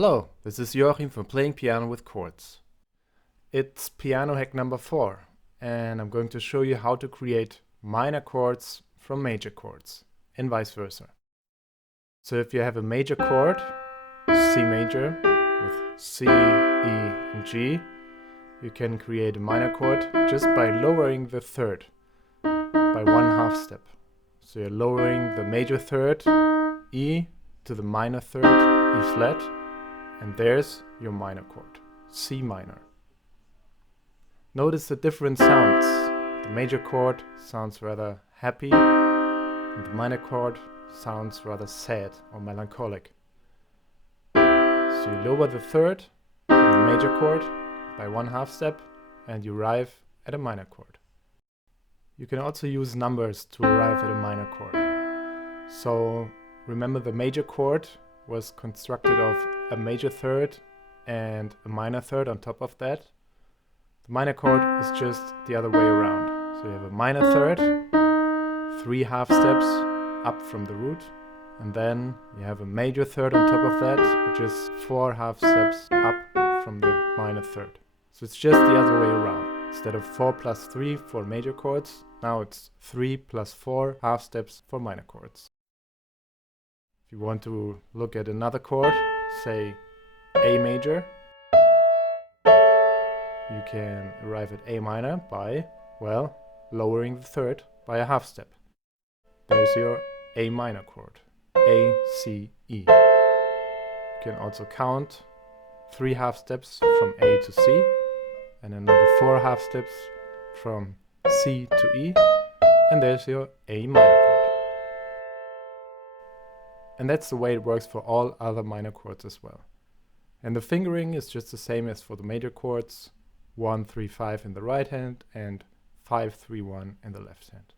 Hello, this is Joachim from Playing Piano with Chords. It's piano hack number 4, and I'm going to show you how to create minor chords from major chords, and vice versa. So if you have a major chord, C major, with C, E, and G, you can create a minor chord just by lowering the third by 1/2 step. So you're lowering the major third, E, to the minor third, E flat, and there's your minor chord, C minor. Notice the different sounds. The major chord sounds rather happy, and the minor chord sounds rather sad or melancholic. So you lower the third from the major chord by 1/2 step, and you arrive at a minor chord. You can also use numbers to arrive at a minor chord. So remember, the major chord was constructed of a major third and a minor third on top of that. The minor chord is just the other way around. So you have a minor third, 3 half steps up from the root, and then you have a major third on top of that, which is 4 half steps up from the minor third. So it's just the other way around. Instead of 4 plus 3 for major chords, now it's 3 plus 4 half steps for minor chords. If you want to look at another chord, say A major, you can arrive at A minor by, well, lowering the third by a half step. There's your A minor chord, A, C, E. You can also count 3 half steps from A to C, and another 4 half steps from C to E, and there's your A minor chord. And that's the way it works for all other minor chords as well. And the fingering is just the same as for the major chords, 1, 3, 5 in the right hand and 5, 3, 1 in the left hand.